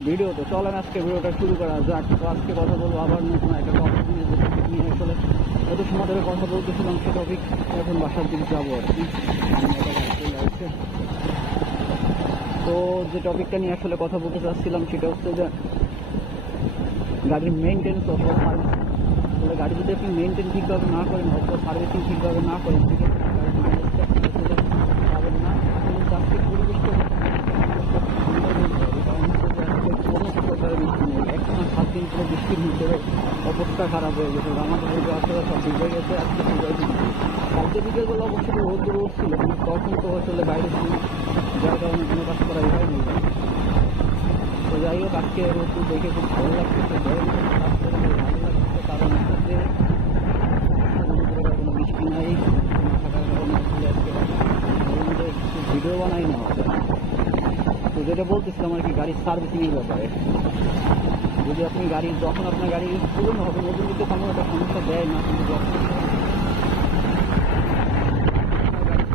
Video তো চলেন আজকে ভিডিওটা শুরু করা যাক। তো আজকে কথা বলব আবার নতুন একটা টপিক নিয়ে টপিক নিয়ে আসলে এত সময় ধরে কথা বলতেছিলাম সে টপিক এখন বাসার দিকে যাব আর কি। তো যে টপিকটা নিয়ে আসলে কথা বলতে চাচ্ছিলাম সেটা হচ্ছে যে গাড়ির মেনটেন্স অথবা সার্ভিসিং গাড়ি যদি আপনি মেনটেন ঠিকভাবে না করেন, অথবা সার্ভিসিং ঠিকভাবে না করেন সেক্ষেত্রে গাড়ির মাইলেজটা আপনি আসলে পাবেন না এবং যাত্রীর পরিবেশটা একসময় সাত দিন করে বৃষ্টির ভিতরে অবস্থা গেছে আমাদের ভিজে গেছে আজকে হয়েছে কালকে বিকেলবেলা অবশ্যই রোদ রোদ ছিল কিন্তু তখন তো আসলে বাইরে ছিল যার কারণে কোনো কাজ করাই হয়নি তো যাই হোক আজকে রোদ দেখে খুব ভালো করে বৃষ্টি নাই ভিডিও বানাই না তো যেটা বলতেছিলাম আর কি, গাড়ির সার্ভিসিংয়ের ব্যাপারে। যদি আপনি গাড়ি, যখন আপনার গাড়ি পুরনো হবে, নতুন দিকে কোনো একটা সমস্যা দেয় না কিন্তু যখন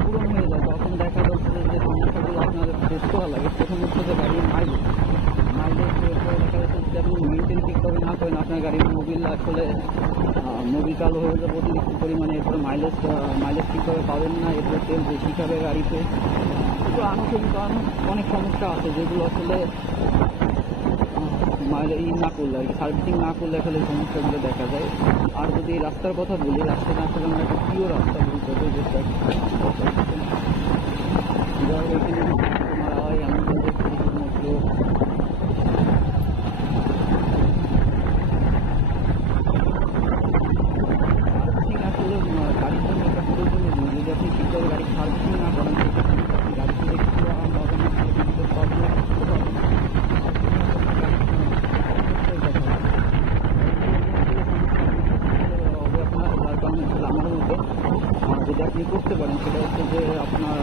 পুরনো হয়ে যায়, তখন দেখা যাচ্ছে যে সমস্যাগুলো আপনাদের ফেস করা লাগে প্রথম হচ্ছে যে গাড়ির মাইলেজ। মাইলেজ দেখা যাচ্ছে যদি আপনি মেনটেন ঠিকভাবে না করেন, আপনার গাড়ির মোবিল আসলে মোবিল কালো হয়ে যাবে, অতিরিক্ত পরিমাণে, এরপরে মাইলেজ মাইলেজ ঠিকভাবে পাবেন না, এরপরে তেল বেশি খাবে গাড়িতে। কিন্তু আনুষঙ্গিক অনেক সমস্যা আছে, যেগুলো আসলে মাইলে ই না করলে আর কি সার্ভিসিং না করলে আসলে সমস্যাগুলো দেখা যায়। আর যদি রাস্তার কথা বলি রাস্তাটা আসলে আমরা একটা প্রিয় রাস্তা এখানে যদি মারা হয় আপনি ঠিকভাবে গাড়ি সার্ভিসিং না করেন সেক্ষেত্রে কিন্তু আপনি গাড়ি থেকে কিছু আরাম পাবেন না বিভিন্ন প্রবলেম করতে পারবেন যদি আপনি করতে পারেন, সেটা হচ্ছে যে আপনার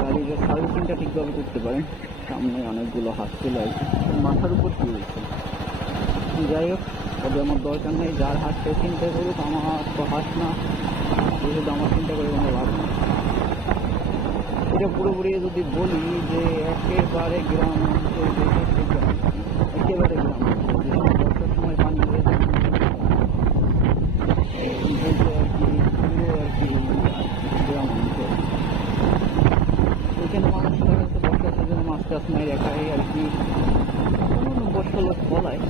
গাড়ির সার্ভিসিংটা ঠিকভাবে করতে পারেন সামনে অনেকগুলো হাত চলে আসছে মাথার উপর কি হয়েছে? যাই হোক, তবে আমার দরকার নেই। যার হাত সে চিন্তা করুক, আমার তো হাত না। যেহেতু আমার চিন্তা করে কোনো লাভ নেই। এটা পুরোপুরি যদি বলি যে একেবারে গ্রাম অঞ্চল থেকে থেকে একেবারে গ্রাম অঞ্চল যেখানে বর্ষার সময় পানি হয়ে যায় বলতে আর কি পুরো আর কি গ্রাম অঞ্চল ওইখানে মানুষ দেখা যাচ্ছে বর্ষার সিজনে মাছ টাছ নাই রেখাই আর কি। বর্ষা লোক বলায়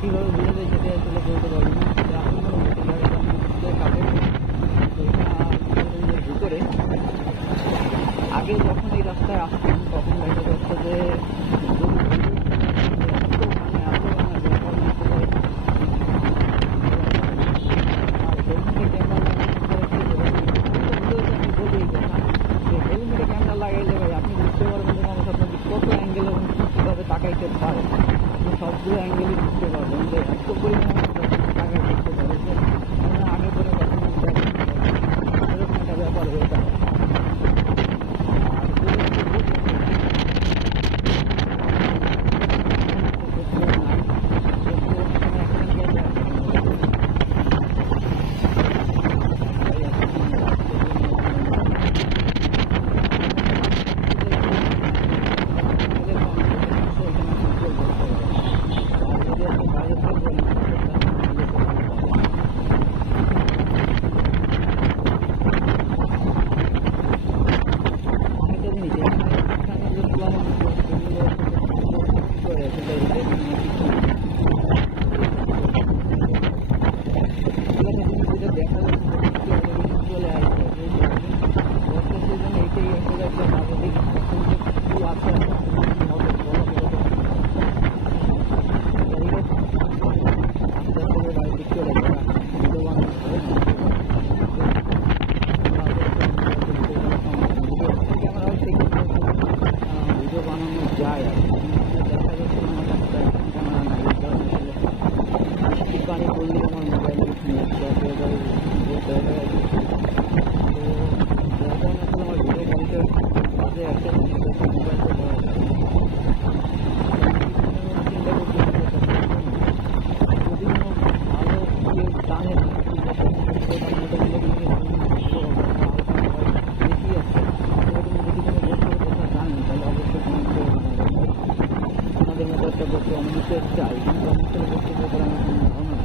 কীভাবে বুঝে যায় সেটা আসলে বলতে পারব না তবে আমি মনে করি গাড়িটা মনে কাটে তো এটা ভিতরে আগে যখন এই রাস্তায় আসতাম তখন দেখা যাচ্ছে যে যদি এত মানে এত মানে ব্যাপার না করে হেলমেটে ক্যামেরা লাগাইলে ভাই আপনি বুঝতে পারবেন যে মানুষ আপনাকে কত অ্যাঙ্গেল এবং কীভাবে তাকাইতে পারে আপনি সবগুলো অ্যাঙ্গেলই বুঝতে পারবেন যে এত মানে বললে আমার মোবাইল আমাদের মতো একটা বস্তু অনুভূত চাই কিন্তু অনুভূত বস্তু আমার ধারণা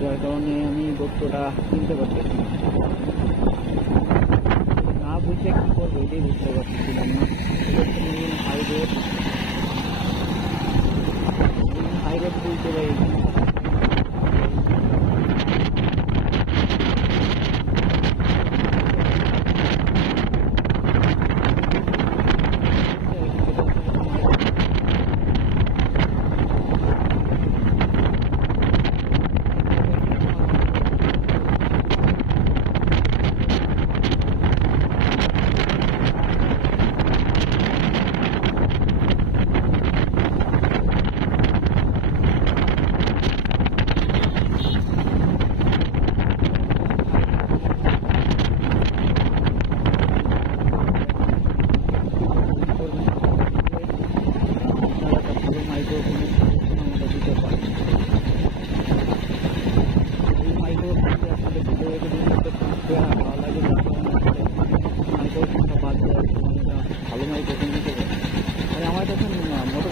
যার কারণে আমি গর্তটা কিনতে পারতেছি না। বুঝতে বুঝে কী করব এটাই বুঝতে পারতেছিলাম না হাই রোড হাই রোড বলতে পারি আপনারা একটা ভালো মাইক্রোফোনের সাজেশন আমাদের দিতে পারেন এই মাইক্রোফোনটি আসলে ভিডিও রেকর্ডিং করতে থাকতে ভালো লাগে যার কারণে মাইক্রোফোনটা বাদ দেওয়ার সময় এটা ভালো মাইক্রোফোন দিতে পারে মানে আমার কাছে মোটো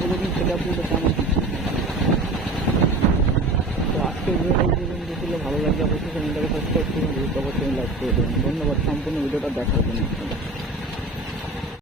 ব্লগিং সেট আপ বলতে তেমন কিছু নেই। তো আজকে ভিডিওটা পর্যন্ত ছিল ভালো লাগবে অবশ্যই চ্যানেলটাকে সাবস্ক্রাইব করুন ভিডিওটা অবশ্যই লাইক করে দেবেন ধন্যবাদ, সম্পূর্ণ ভিডিওটা দেখার জন্য